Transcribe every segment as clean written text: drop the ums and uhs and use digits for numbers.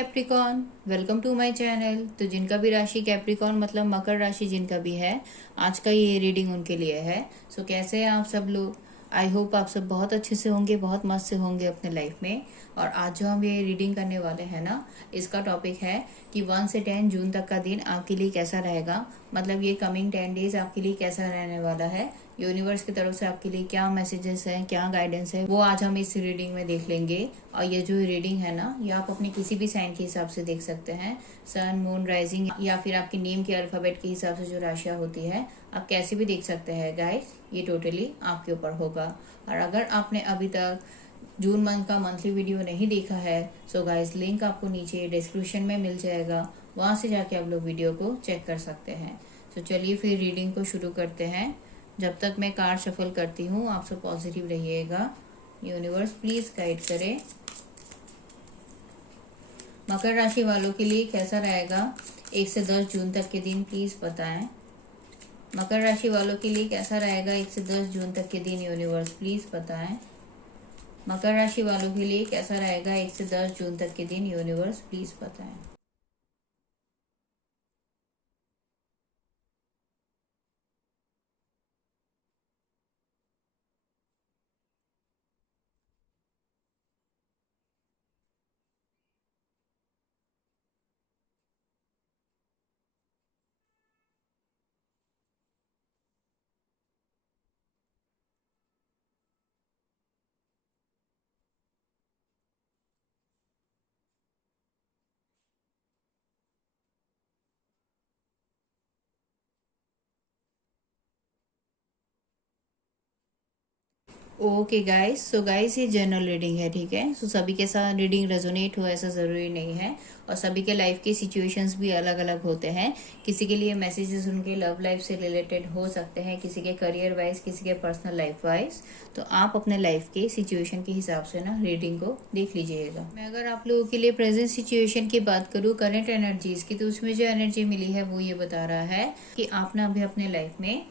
Capricorn, welcome to my channel. तो जिनका भी राशि कैप्रिकॉन मतलब मकर राशि जिनका भी है, आज का ये रीडिंग उनके लिए है। सो कैसे हैं आप सब लोग? आई होप आप सब बहुत अच्छे से होंगे, बहुत मस्त से होंगे अपने लाइफ में। और आज जो हम ये रीडिंग करने वाले हैं ना, इसका टॉपिक है कि 1 से 10 जून तक का दिन आपके लिए कैसा रहेगा। मतलब ये कमिंग 10 डेज आपके लिए कैसा रहने वाला है, यूनिवर्स की तरफ से आपके लिए क्या मैसेजेस हैं, क्या गाइडेंस है, वो आज हम इस रीडिंग में देख लेंगे। और ये जो रीडिंग है ना, ये आप अपने किसी भी साइन के हिसाब से देख सकते हैं, सन, मून, राइजिंग या फिर आपके नेम के अल्फाबेट के हिसाब से जो राशियां होती है आप कैसे भी देख सकते हैं गाइस। ये टोटली आपके ऊपर होगा। और अगर आपने अभी तक जून मंथ का मंथली वीडियो नहीं देखा है, सो गाइस लिंक आपको नीचे डिस्क्रिप्शन में मिल जाएगा, वहां से जाके आप लोग वीडियो को चेक कर सकते हैं। तो चलिए फिर रीडिंग को शुरू करते हैं। जब तक मैं कार्ड शफल करती हूँ आप सब पॉजिटिव रहिएगा। यूनिवर्स प्लीज गाइड करे। मकर राशि वालों के लिए कैसा रहेगा 1 से 10 जून तक के दिन, प्लीज बताएं। मकर राशि वालों के लिए कैसा रहेगा 1 से 10 जून तक के दिन, यूनिवर्स प्लीज बताएं। मकर राशि वालों के लिए कैसा रहेगा 1 से 10 जून तक के दिन, यूनिवर्स प्लीज बताएं। ओके गाइस, सो गाइस ये जनरल रीडिंग है, ठीक है। सो सभी के साथ रीडिंग रेजोनेट हो ऐसा ज़रूरी नहीं है, और सभी के लाइफ के सिचुएशंस भी अलग अलग होते हैं। किसी के लिए मैसेजेस उनके लव लाइफ से रिलेटेड हो सकते हैं, किसी के करियर वाइज, किसी के पर्सनल लाइफ वाइज। तो आप अपने लाइफ के सिचुएशन के हिसाब से ना रीडिंग को देख लीजिएगा। मैं अगर आप लोगों के लिए प्रेजेंट सिचुएशन की बात करूँ, करंट एनर्जीज की, तो उसमें जो एनर्जी मिली है वो ये बता रहा है कि आप ना अभी अपने लाइफ में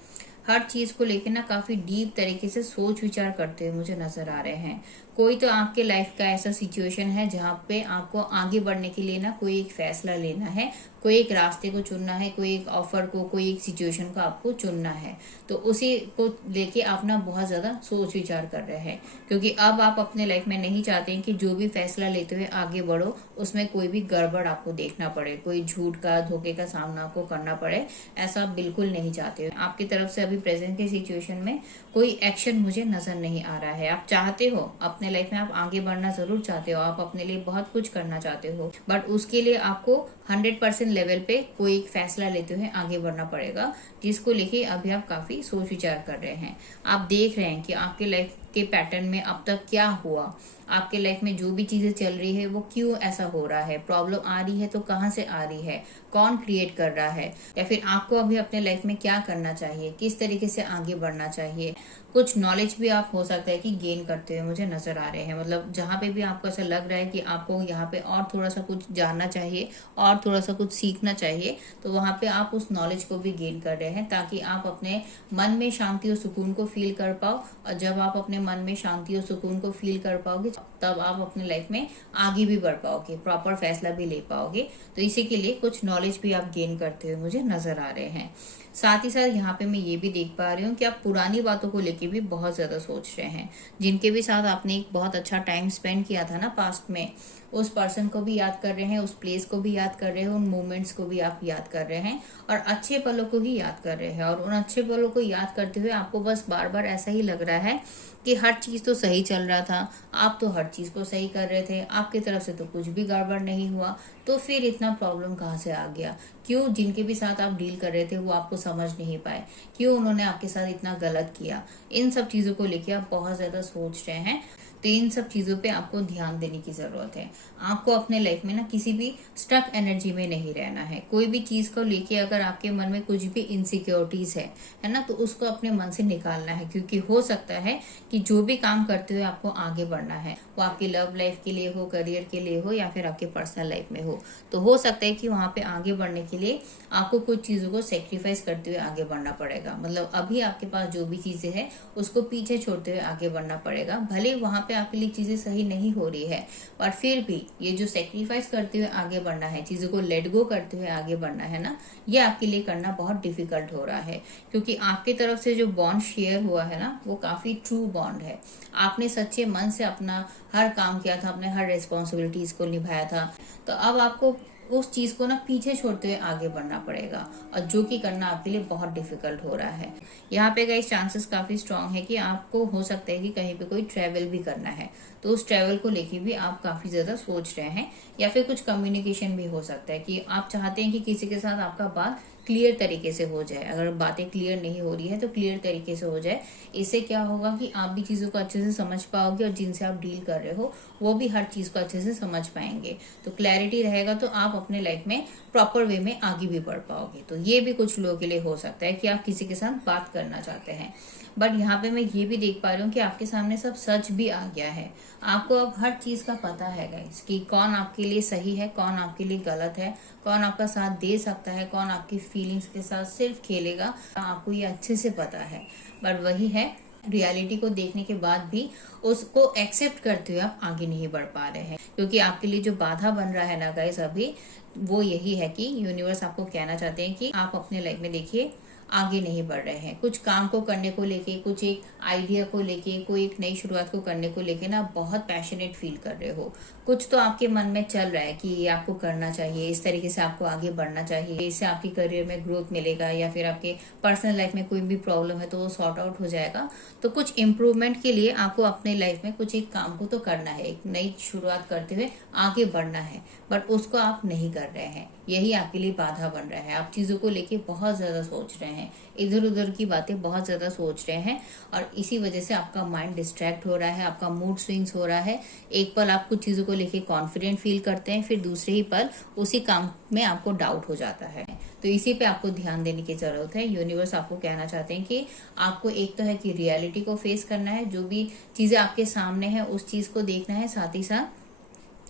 हर चीज को लेकर ना काफी डीप तरीके से सोच विचार करते हुए मुझे नजर आ रहे हैं। कोई तो आपके लाइफ का ऐसा सिचुएशन है जहाँ पे आपको आगे बढ़ने के लिए ना कोई एक फैसला लेना है, कोई एक रास्ते को चुनना है, कोई एक ऑफर को, कोई एक सिचुएशन को आपको चुनना है। तो उसी को लेके आप ना बहुत ज्यादा सोच विचार कर रहे हैं, क्योंकि अब आप अपने लाइफ में नहीं चाहते हैं कि जो भी फैसला लेते हुए आगे बढ़ो उसमें कोई भी गड़बड़ आपको देखना पड़े, कोई झूठ का, धोखे का सामना आपको करना पड़े। ऐसा आप बिल्कुल नहीं चाहते हो। आपकी तरफ से अभी प्रेजेंट के सिचुएशन में कोई एक्शन मुझे नजर नहीं आ रहा है। आप चाहते हो अपने लाइफ में, आप आगे बढ़ना जरूर चाहते हो, आप अपने लिए बहुत कुछ करना चाहते हो, बट उसके लिए आपको 100% लेवल पे कोई एक फैसला लेते हुए आगे बढ़ना पड़ेगा, जिसको लेके अभी आप काफी सोच विचार कर रहे हैं। आप देख रहे हैं कि आपके लाइफ के पैटर्न में अब तक क्या हुआ, आपके लाइफ में जो भी चीजें चल रही है वो क्यों ऐसा हो रहा है, प्रॉब्लम आ रही है तो कहाँ से आ रही है, कौन क्रिएट कर रहा है, या फिर आपको अभी अपने लाइफ में क्या करना चाहिए, किस तरीके से आगे बढ़ना चाहिए। कुछ नॉलेज भी आप हो सकता है कि गेन करते हुए मुझे नजर आ रहे हैं। मतलब जहाँ पे भी आपको ऐसा लग रहा है कि आपको यहाँ पे और थोड़ा सा कुछ जानना चाहिए और थोड़ा सा कुछ सीखना चाहिए, तो वहाँ पे आप उस नॉलेज को भी गेन कर रहे हैं, ताकि आप अपने मन में शांति और सुकून को फील कर पाओ। और जब आप अपने मन में शांति और सुकून को फील कर पाओगे तब आप अपने लाइफ में आगे भी बढ़ पाओगे, प्रॉपर फैसला भी ले पाओगे। तो इसी के लिए कुछ नॉलेज भी आप गेन करते हुए मुझे नजर आ रहे हैं। साथ ही साथ यहाँ पे मैं ये भी देख पा रही हूँ कि आप पुरानी बातों को लेके भी बहुत ज्यादा सोच रहे हैं। जिनके भी साथ आपने एक बहुत अच्छा टाइम स्पेंड किया था ना पास्ट में, उस पर्सन को भी याद कर रहे हैं, उस प्लेस को भी याद कर रहे हैं, उन मोमेंट्स को भी आप याद कर रहे हैं, और अच्छे पलों को ही याद कर रहे हैं। और उन अच्छे पलों को याद करते हुए आपको बस बार बार ऐसा ही लग रहा है कि हर चीज तो सही चल रहा था, आप तो हर चीज को सही कर रहे थे, आपकी तरफ से तो कुछ भी गड़बड़ नहीं हुआ, तो फिर इतना प्रॉब्लम कहाँ से आ गया? क्यों जिनके भी साथ आप डील कर रहे थे वो आपको समझ नहीं पाए? क्यों उन्होंने आपके साथ इतना गलत किया? इन सब चीजों को लेके आप बहुत ज्यादा सोच रहे हैं। तो इन सब चीजों पे आपको ध्यान देने की जरूरत है। आपको अपने लाइफ में ना किसी भी स्टक एनर्जी में नहीं रहना है। कोई भी चीज को लेके अगर आपके मन में कुछ भी इनसिक्योरिटीज है ना, तो उसको अपने मन से निकालना है, क्योंकि हो सकता है कि जो भी काम करते हुए आपको आगे बढ़ना है, वो आपकी लव लाइफ के लिए हो, करियर के लिए हो, या फिर आपके पर्सनल लाइफ में हो, तो हो सकता है कि वहां पे आगे बढ़ने के लिए आपको कुछ चीजों को सेक्रीफाइस करते हुए आगे बढ़ना पड़ेगा। मतलब अभी आपके पास जो भी चीजें हैं उसको पीछे छोड़ते हुए आगे बढ़ना पड़ेगा। भले वहां पे आपके लिए चीजें सही नहीं हो रही है, पर फिर भी ये जो सेक्रीफाइस करते हुए आगे बढ़ना है, चीजों को लेट गो करते हुए आगे बढ़ना है ना, ये आपके लिए करना बहुत डिफिकल्ट हो रहा है। क्योंकि आपकी तरफ से जो बॉन्ड शेयर हुआ है ना, वो काफी ट्रू बॉन्ड है। आपने सच्चे मन से अपना हर काम किया था, अपने हर रिस्पॉन्सिबिलिटीज को निभाया था। तो अब आपको उस चीज को ना पीछे छोड़ते हुए आगे बढ़ना पड़ेगा, और जो कि करना आपके लिए बहुत डिफिकल्ट हो रहा है। यहाँ पे गाइस चांसेस काफी स्ट्रांग है कि आपको हो सकता है कि कहीं पे कोई ट्रेवल भी करना है, तो उस ट्रेवल को लेके भी आप काफी ज्यादा सोच रहे हैं। या फिर कुछ कम्युनिकेशन भी हो सकता है कि आप चाहते हैं कि किसी के साथ आपका बात क्लियर तरीके से हो जाए। अगर बातें क्लियर नहीं हो रही है तो क्लियर तरीके से हो जाए। इससे क्या होगा कि आप भी चीजों को अच्छे से समझ पाओगे, और जिनसे आप डील कर रहे हो वो भी हर चीज को अच्छे से समझ पाएंगे। तो क्लैरिटी रहेगा तो आप अपने लाइफ में प्रॉपर वे में आगे भी बढ़ पाओगे। तो ये भी कुछ लोगों के लिए हो सकता है कि आप किसी के साथ बात करना चाहते हैं, बट यहाँ पे मैं ये भी देख पा रही हूँ कि आपके सामने सब सच भी आ गया है। आपको अब हर चीज का पता है गाइस, कि कौन आपके लिए सही है, कौन आपके लिए गलत है, कौन आपका साथ दे सकता है, कौन आपकी फीलिंग्स के साथ सिर्फ खेलेगा। आपको ये अच्छे से पता है, बट वही है, रियलिटी को देखने के बाद भी उसको एक्सेप्ट करते हुए आप आगे नहीं बढ़ पा रहे हैं। क्योंकि आपके लिए जो बाधा बन रहा है ना गाइस अभी, वो यही है कि यूनिवर्स आपको कहना चाहते हैं कि आप अपने लाइफ में देखिए आगे नहीं बढ़ रहे हैं। कुछ काम को करने को लेके, कुछ एक आइडिया को लेके, कोई एक नई शुरुआत को करने को लेके ना बहुत पैशनेट फील कर रहे हो। कुछ तो आपके मन में चल रहा है कि ये आपको करना चाहिए, इस तरीके से आपको आगे बढ़ना चाहिए, इससे आपकी करियर में ग्रोथ मिलेगा, या फिर आपके पर्सनल लाइफ में कोई भी प्रॉब्लम है तो वो सॉर्ट आउट हो जाएगा। तो कुछ इम्प्रूवमेंट के लिए आपको अपने लाइफ में कुछ एक काम को तो करना है, एक नई शुरुआत करते हुए आगे बढ़ना है, बट उसको आप नहीं कर रहे हैं। यही आपके लिए बाधा बन रहा है। आप चीजों को लेके बहुत ज्यादा सोच रहे हैं, इधर उधर की बातें बहुत ज्यादा सोच रहे हैं, और इसी वजह से आपका माइंड डिस्ट्रैक्ट हो रहा है, आपका मूड स्विंग्स हो रहा है। एक पल आप कुछ चीजों को लेके कॉन्फिडेंट फील करते हैं, फिर दूसरे ही पल उसी काम में आपको डाउट हो जाता है। तो इसी पे आपको ध्यान देने की जरूरत है। यूनिवर्स आपको कहना चाहते हैं कि आपको एक तो है कि रियलिटी को फेस करना है, जो भी चीजें आपके सामने है उस चीज को देखना है, साथ ही साथ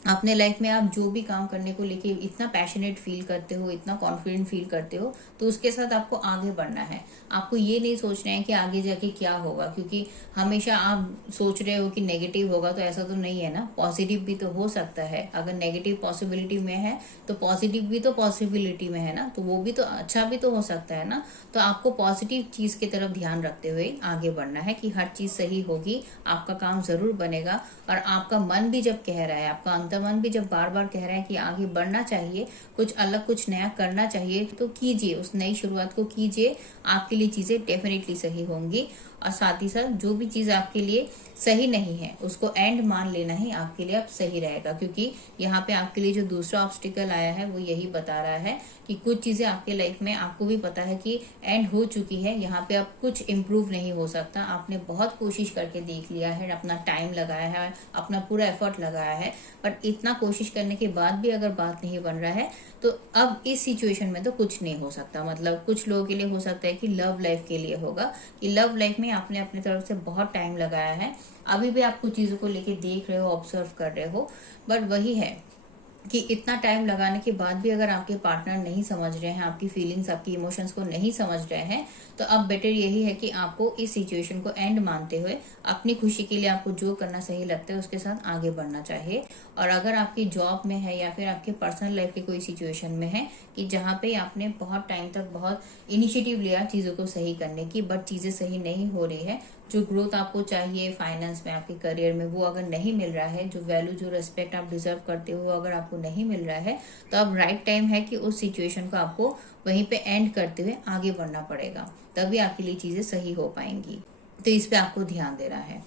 अपने लाइफ में आप जो भी काम करने को लेके इतना पैशनेट फील करते हो, इतना कॉन्फिडेंट फील करते हो, तो उसके साथ आपको आगे बढ़ना है। आपको ये नहीं सोचना है कि आगे जाके क्या होगा, क्योंकि हमेशा आप सोच रहे हो कि नेगेटिव होगा, तो ऐसा तो नहीं है ना, पॉजिटिव भी तो हो सकता है। अगर नेगेटिव पॉसिबिलिटी में है तो पॉजिटिव भी तो पॉसिबिलिटी में है ना, तो वो भी तो अच्छा भी तो हो सकता है ना। तो आपको पॉजिटिव चीज की तरफ ध्यान रखते हुए आगे बढ़ना है कि हर चीज सही होगी, आपका काम जरूर बनेगा। और आपका मन भी जब कह रहा है, आपका अंतर्मन भी जब बार बार कह रहा है कि आगे बढ़ना चाहिए, कुछ अलग कुछ नया करना चाहिए, तो कीजिए, उस नई शुरुआत को कीजिए। आपके लिए चीजें डेफिनेटली सही होंगी। और साथ ही साथ जो भी चीज आपके लिए सही नहीं है उसको एंड मान लेना ही आपके लिए अब सही रहेगा। क्योंकि यहाँ पे आपके लिए जो दूसरा ऑब्स्टिकल आया है वो यही बता रहा है कि कुछ चीजें आपके लाइफ में आपको भी पता है कि एंड हो चुकी है, यहाँ पे अब कुछ इम्प्रूव नहीं हो सकता। आपने बहुत कोशिश करके देख लिया है, अपना टाइम लगाया है, अपना पूरा एफर्ट लगाया है, बट इतना कोशिश करने के बाद भी अगर बात नहीं बन रहा है, तो अब इस सिचुएशन में तो कुछ नहीं हो सकता। मतलब कुछ लोगों के लिए हो सकता है कि लव लाइफ के लिए होगा कि लव लाइफ में आपने अपनी तरफ से बहुत टाइम लगाया है, अभी भी आप कुछ चीजों को लेके देख रहे हो, ऑब्जर्व कर रहे हो, बट वही है कि इतना टाइम लगाने के बाद भी अगर आपके पार्टनर नहीं समझ रहे हैं, आपकी फीलिंग्स, आपकी इमोशंस को नहीं समझ रहे हैं, तो अब बेटर यही है कि आपको इस सिचुएशन को एंड मानते हुए अपनी खुशी के लिए आपको जो करना सही लगता है उसके साथ आगे बढ़ना चाहिए। और अगर आपकी जॉब में है या फिर आपके पर्सनल लाइफ के कोई सिचुएशन में है कि जहाँ पे आपने बहुत टाइम तक बहुत इनिशिएटिव लिया चीजों को सही करने की, बट चीजें सही नहीं हो रही है, जो ग्रोथ आपको चाहिए फाइनेंस में, आपके करियर में, वो अगर नहीं मिल रहा है, जो वैल्यू, जो रेस्पेक्ट आप डिजर्व करते हो अगर आपको नहीं मिल रहा है, तो अब राइट टाइम है कि उस सिचुएशन को आपको वहीं पे एंड करते हुए आगे बढ़ना पड़ेगा, तभी आपके लिए चीजें सही हो पाएंगी। तो इस पे आपको ध्यान देना है।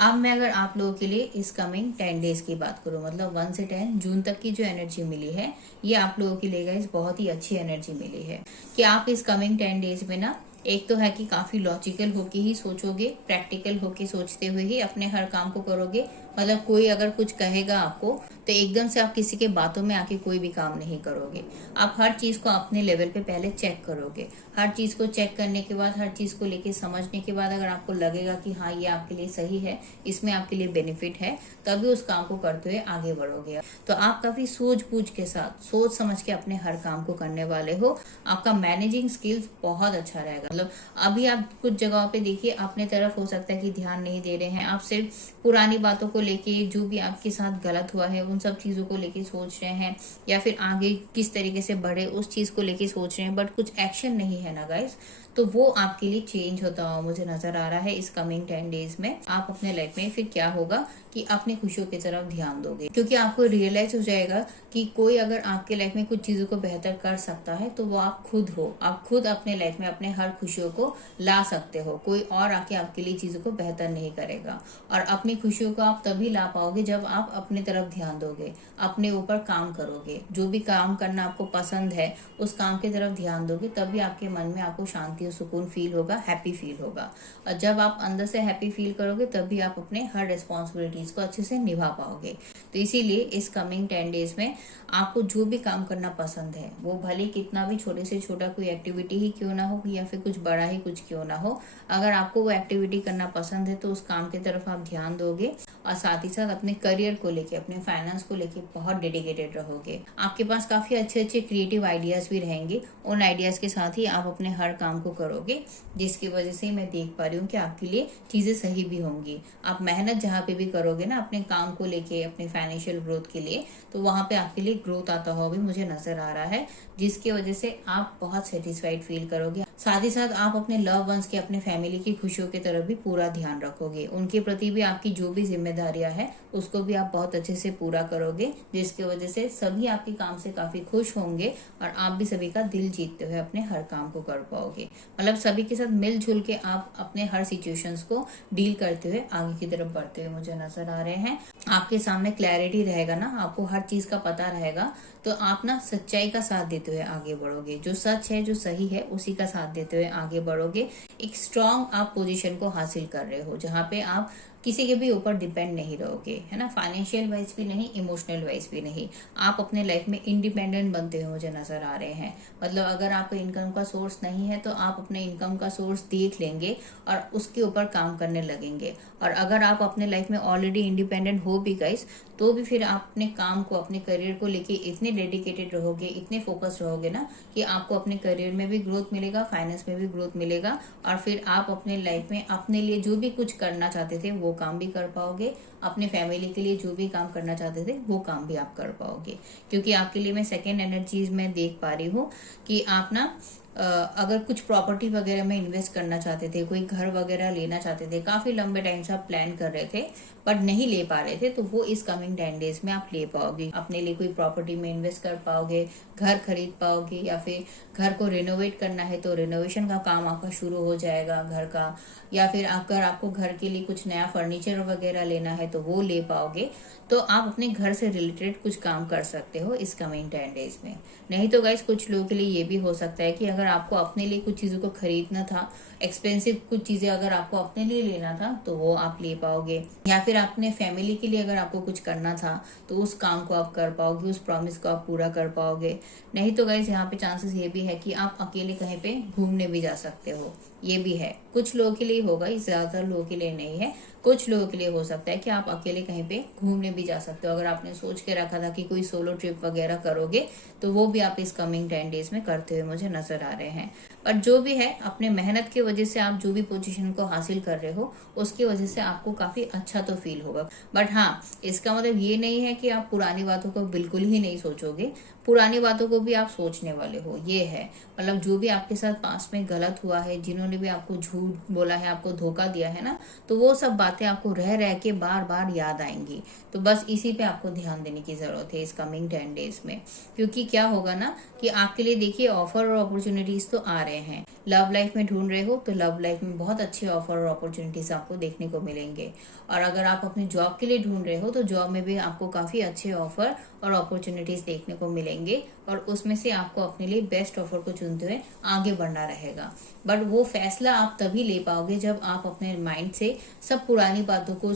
अब मैं अगर आप लोगों के लिए इस कमिंग 10 डेज की बात करूं, मतलब 1 से 10 जून तक की जो एनर्जी मिली है, ये आप लोगों के लिए गाइस बहुत ही अच्छी एनर्जी मिली है कि आप इस कमिंग 10 डेज में ना, एक तो है कि काफी लॉजिकल होके ही सोचोगे, प्रैक्टिकल होके सोचते हुए ही अपने हर काम को करोगे। मतलब कोई अगर कुछ कहेगा आपको तो एकदम से आप किसी के बातों में आके कोई भी काम नहीं करोगे। आप हर चीज को अपने लेवल पे पहले चेक करोगे, हर चीज को चेक करने के बाद, हर चीज को लेके समझने के बाद अगर आपको लगेगा कि हाँ ये आपके लिए सही है, इसमें आपके लिए बेनिफिट है, तभी उस काम को करते हुए आगे बढ़ोगे। तो आप काफी सूझबूझ के साथ, सोच समझ के अपने हर काम को करने वाले हो। आपका मैनेजिंग स्किल्स बहुत अच्छा रहेगा। मतलब अभी आप कुछ जगहों पे देखिए, अपने तरफ हो सकता है कि ध्यान नहीं दे रहे हैं, आप सिर्फ पुरानी बातों को लेके, जो भी आपके साथ गलत हुआ है उन सब चीजों को लेके सोच रहे हैं, या फिर आगे किस तरीके से बढ़े उस चीज को लेके सोच रहे हैं, बट कुछ एक्शन नहीं है ना गाइस। तो वो आपके लिए चेंज होता हुआ मुझे नजर आ रहा है इस कमिंग 10 डेज में। आप अपने लाइफ में फिर क्या होगा कि अपनी खुशियों की तरफ ध्यान दोगे, क्योंकि आपको रियलाइज हो जाएगा कि कोई अगर आपके लाइफ में कुछ चीजों को बेहतर कर सकता है तो वो आप खुद हो। आप खुद अपने लाइफ में अपने हर खुशियों को ला सकते हो, कोई और आके आपके लिए चीजों को बेहतर नहीं करेगा। और अपनी खुशियों को आप तभी ला पाओगे जब आप अपने तरफ ध्यान दोगे, अपने ऊपर काम करोगे, जो भी काम करना आपको पसंद है उस काम की तरफ ध्यान दोगे, तभी आपके मन में आपको शांति और सुकून फील होगा, हैप्पी फील होगा। और जब आप अंदर से हैप्पी फील करोगे तभी आप अपने हर रिस्पॉन्सिबिलिटीज को अच्छे से निभा पाओगे। तो इसीलिए इस कमिंग 10 डेज में आपको जो भी काम करना पसंद है, वो भले कितना भी छोटे से छोटा कोई एक्टिविटी ही क्यों ना हो, या फिर कुछ बड़ा ही कुछ क्यों ना हो, अगर आपको वो एक्टिविटी करना पसंद है तो उस काम की तरफ आप ध्यान दोगे। और साथ ही साथ अपने करियर को लेके, अपने फाइनेंस को लेके बहुत डेडिकेटेड रहोगे। आपके पास काफी अच्छे अच्छे क्रिएटिव आइडियाज भी रहेंगे, उन आइडियाज के साथ ही आप अपने हर काम को करोगे, जिसकी वजह से मैं देख पा रही हूँ कि आपके लिए चीजें सही भी होंगी। आप मेहनत जहाँ पे भी करोगे ना अपने काम को लेके, अपने फाइनेंशियल ग्रोथ के लिए, तो वहां पे आपके लिए ग्रोथ आता हुआ भी मुझे नजर आ रहा है, जिसकी वजह से आप बहुत सेटिस्फाइड फील करोगे। साथ ही साथ आप अपने लव वंस के, अपने फैमिली की खुशियों की तरफ भी पूरा ध्यान रखोगे। उनके प्रति भी आपकी जो भी जिम्मेदारियां है उसको भी आप बहुत अच्छे से पूरा करोगे, जिसकी वजह से सभी आपके काम से काफी खुश होंगे और आप भी सभी का दिल जीतते हुए अपने हर काम को कर पाओगे। मतलब सभी के साथ मिलजुल के आप अपने हर सिचुएशंस को डील करते हुए आगे की तरफ बढ़ते हुए मुझे नजर आ रहे हैं। आपके सामने क्लैरिटी रहेगा ना, आपको हर चीज का पता रहेगा, तो आप ना सच्चाई का साथ देते हुए आगे बढ़ोगे। जो सच है, जो सही है, उसी का साथ देते हुए आगे बढ़ोगे। एक स्ट्रांग आप पोजीशन को हासिल कर रहे हो, जहाँ पे आप किसी के भी ऊपर डिपेंड नहीं रहोगे, है ना। फाइनेंशियल वाइज भी नहीं, इमोशनल वाइज भी नहीं। आप अपने लाइफ में इंडिपेंडेंट बनते हुए मुझे नजर आ रहे हैं। मतलब अगर आपका इनकम का सोर्स नहीं है तो आप अपने इनकम का सोर्स देख लेंगे और उसके ऊपर काम करने लगेंगे। और अगर आप अपने लाइफ में ऑलरेडी इंडिपेंडेंट हो भी गाइस, तो भी फिर आप अपने काम को, अपने करियर को लेके इतने डेडिकेटेड रहोगे, इतने फोकस रहोगे ना, कि आपको अपने करियर में भी ग्रोथ मिलेगा, फाइनेंस में भी ग्रोथ मिलेगा। और फिर आप अपने लाइफ में अपने लिए जो भी कुछ करना चाहते थे वो काम भी कर पाओगे, अपने फैमिली के लिए जो भी काम करना चाहते थे वो काम भी आप कर पाओगे। क्योंकि आपके लिए मैं सेकेंड एनर्जीज में देख पा रही हूँ कि आप ना अगर कुछ प्रॉपर्टी वगैरह में इन्वेस्ट करना चाहते थे, कोई घर वगैरह लेना चाहते थे, काफी लंबे टाइम से आप प्लान कर रहे थे बट नहीं ले पा रहे थे, तो वो इस कमिंग 10 डेज में आप ले पाओगे। अपने लिए कोई प्रॉपर्टी में इन्वेस्ट कर पाओगे, घर खरीद पाओगे, या फिर घर को रिनोवेट करना है तो रिनोवेशन का काम आपका शुरू हो जाएगा घर का, या फिर अगर आपको घर के लिए कुछ नया फर्नीचर वगैरह लेना है तो वो ले पाओगे। तो आप अपने घर से रिलेटेड कुछ काम कर सकते हो इस कमिंग 10 डेज में। नहीं तो गाइस कुछ लोगों के लिए ये भी हो सकता है कि अगर आपको अपने लिए कुछ चीजों को खरीदना था, एक्सपेंसिव कुछ चीजें अगर आपको अपने लिए लेना था तो वो आप ले पाओगे, या फिर अपने फैमिली के लिए अगर आपको कुछ करना था तो उस काम को आप कर पाओगे, उस प्रॉमिस को आप पूरा कर पाओगे। नहीं तो गाइस यहाँ पे चांसेस ये भी है कि आप अकेले कहीं पे घूमने भी जा सकते हो, ये भी है। कुछ लोगों के लिए होगा, ज्यादातर लोगों के लिए नहीं है। कुछ लोगों के लिए हो सकता है कि आप अकेले कहीं पे घूमने भी जा सकते हो। अगर आपने सोच के रखा था कि कोई सोलो ट्रिप वगैरह करोगे तो वो भी आप इस कमिंग 10 डेज में करते हुए मुझे नजर आ रहे हैं। पर जो भी है, अपने मेहनत की वजह से आप जो भी पोजीशन को हासिल कर रहे हो उसकी वजह से आपको काफी अच्छा तो फील होगा। बट हाँ, इसका मतलब ये नहीं है कि आप पुरानी बातों को बिल्कुल ही नहीं सोचोगे, पुरानी बातों को भी आप सोचने वाले हो, ये है। मतलब जो भी आपके साथ पास में गलत हुआ है, जिन्होंने भी आपको झूठ बोला है, आपको धोखा दिया है ना, तो वो सब बातें आपको रह रह के बार बार याद आएंगी। तो बस इसी पे आपको ध्यान देने की जरूरत है इस कमिंग 10 डेज में। क्योंकि क्या होगा ना कि आपके लिए देखिए ऑफर और अपॉर्चुनिटीज तो आ रहे हैं। लव लाइफ में ढूंढ रहे हो तो लव लाइफ में बहुत अच्छे ऑफर और अपॉर्चुनिटीज आपको देखने को मिलेंगे। और अगर आप अपनी जॉब के लिए ढूंढ रहे हो तो जॉब में भी आपको काफी अच्छे ऑफर और अपॉर्चुनिटीज देखने को मिलेंगे, और उसमें से आपको अपने लिए बेस्ट ऑफर को चुनते हुए आगे बढ़ना रहेगा। बट वो फैसला आप तभी ले पाओगे जब आप अपने माइंड से सब पुरानी बातों को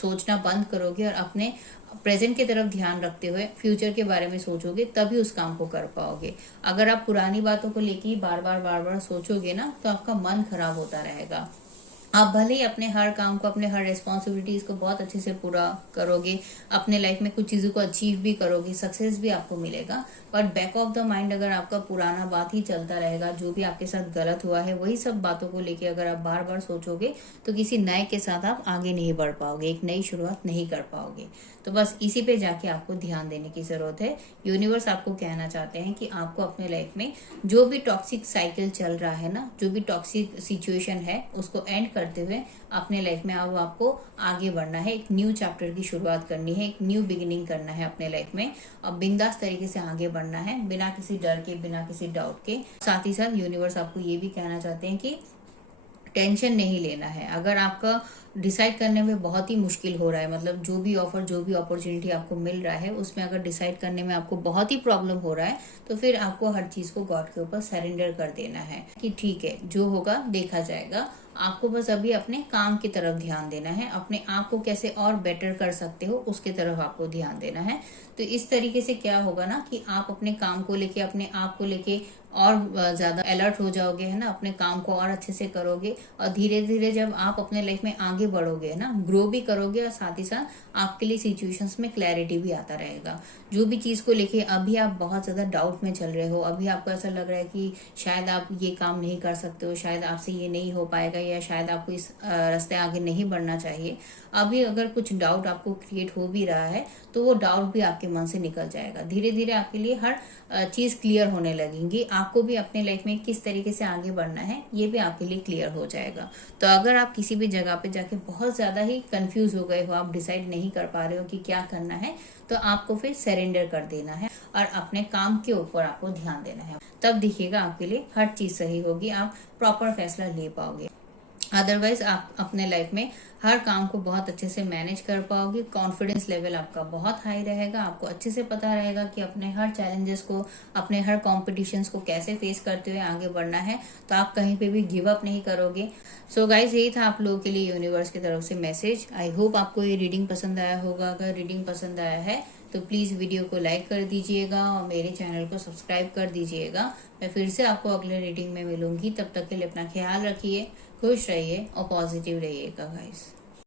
सोचना बंद करोगे और अपने प्रेजेंट की तरफ ध्यान रखते हुए फ्यूचर के बारे में सोचोगे, तभी उस काम को कर पाओगे। अगर आप पुरानी बातों को लेके ही बार बार सोचोगे ना, तो आपका मन खराब होता रहेगा। आप भले ही अपने हर काम को, अपने हर रिस्पॉन्सिबिलिटीज को बहुत अच्छे से पूरा करोगे, अपने लाइफ में कुछ चीजों को अचीव भी करोगे, सक्सेस भी आपको मिलेगा, but back of the mind अगर आपका पुराना बात ही चलता रहेगा, जो भी आपके साथ गलत हुआ है वही सब बातों को लेके अगर आप बार बार सोचोगे, तो किसी नए के साथ आप आगे नहीं बढ़ पाओगे, एक नई शुरुआत नहीं कर पाओगे। तो बस इसी पे जाके आपको ध्यान देने की जरूरत है। यूनिवर्स आपको कहना चाहते हैं कि आपको अपने लाइफ में जो भी टॉक्सिक साइकिल चल रहा है ना, जो भी टॉक्सिक सिचुएशन है, उसको एंड करते हुए अपने लाइफ में अब आपको आगे बढ़ना है, एक न्यू चैप्टर की शुरुआत करनी है, एक न्यू बिगिनिंग करना है अपने लाइफ में। अब बिंदास तरीके से आगे बढ़ना है, बिना किसी डर के, बिना किसी डाउट के। साथ ही साथ यूनिवर्स आपको ये भी कहना चाहते हैं कि टेंशन नहीं लेना है। अगर आपका डिसाइड करने में बहुत ही मुश्किल हो रहा है, मतलब जो भी ऑफर, जो भी अपॉर्चुनिटी आपको मिल रहा है, उसमें अगर डिसाइड करने में आपको बहुत ही प्रॉब्लम हो रहा है, तो फिर आपको हर चीज को गॉड के ऊपर सरेंडर कर देना है कि ठीक है, जो होगा देखा जाएगा। आपको बस अभी अपने काम की तरफ ध्यान देना है, अपने आप को कैसे और बेटर कर सकते हो उसके तरफ आपको ध्यान देना है। तो इस तरीके से क्या होगा ना कि आप अपने काम को लेके, अपने आप को लेके और ज्यादा अलर्ट हो जाओगे, है ना, अपने काम को और अच्छे से करोगे, और धीरे धीरे जब आप अपने लाइफ में आगे बढ़ोगे, है ना, ग्रो भी करोगे, और साथ ही साथ आपके लिए सिचुएशंस में क्लैरिटी भी आता रहेगा। जो भी चीज को लेके अभी आप बहुत ज्यादा डाउट में चल रहे हो, अभी आपको ऐसा लग रहा है कि शायद आप ये काम नहीं कर सकते हो, शायद आपसे ये नहीं हो पाएगा, या शायद आपको इस रास्ते आगे नहीं बढ़ना चाहिए, अभी अगर कुछ डाउट आपको क्रिएट हो भी रहा है, तो वो डाउट भी आपके मन से निकल जाएगा। धीरे धीरे आपके लिए हर चीज क्लियर होने लगेंगी। आपको भी अपने लाइफ में किस तरीके से आगे बढ़ना है, ये भी आपके लिए क्लियर हो जाएगा। तो अगर आप किसी भी जगह पे जाके बहुत ज्यादा ही कंफ्यूज हो गए हो, आप डिसाइड नहीं कर पा रहे हो कि क्या करना है, तो आपको फिर सरेंडर कर देना है और अपने काम के ऊपर आपको ध्यान देना है। तब दिखेगा आपके लिए हर चीज सही होगी, आप प्रॉपर फैसला ले पाओगे। अदरवाइज आप अपने लाइफ में हर काम को बहुत अच्छे से मैनेज कर पाओगे, कॉन्फिडेंस लेवल आपका बहुत हाई रहेगा, आपको अच्छे से पता रहेगा कि अपने हर चैलेंजेस को, अपने हर कॉम्पिटिशन्स को कैसे फेस करते हुए आगे बढ़ना है, तो आप कहीं पे भी गिव अप नहीं करोगे। सो गाइज, यही था आप लोगों के लिए यूनिवर्स की तरफ से मैसेज। आई होप आपको ये रीडिंग पसंद आया होगा। अगर रीडिंग पसंद आया है तो प्लीज वीडियो को लाइक कर दीजिएगा और मेरे चैनल को सब्सक्राइब कर दीजिएगा। मैं फिर से आपको अगले रीडिंग में मिलूंगी, तब तक के लिए अपना ख्याल रखिए, खुश रहिए और पॉजिटिव रहिएगा गाइस।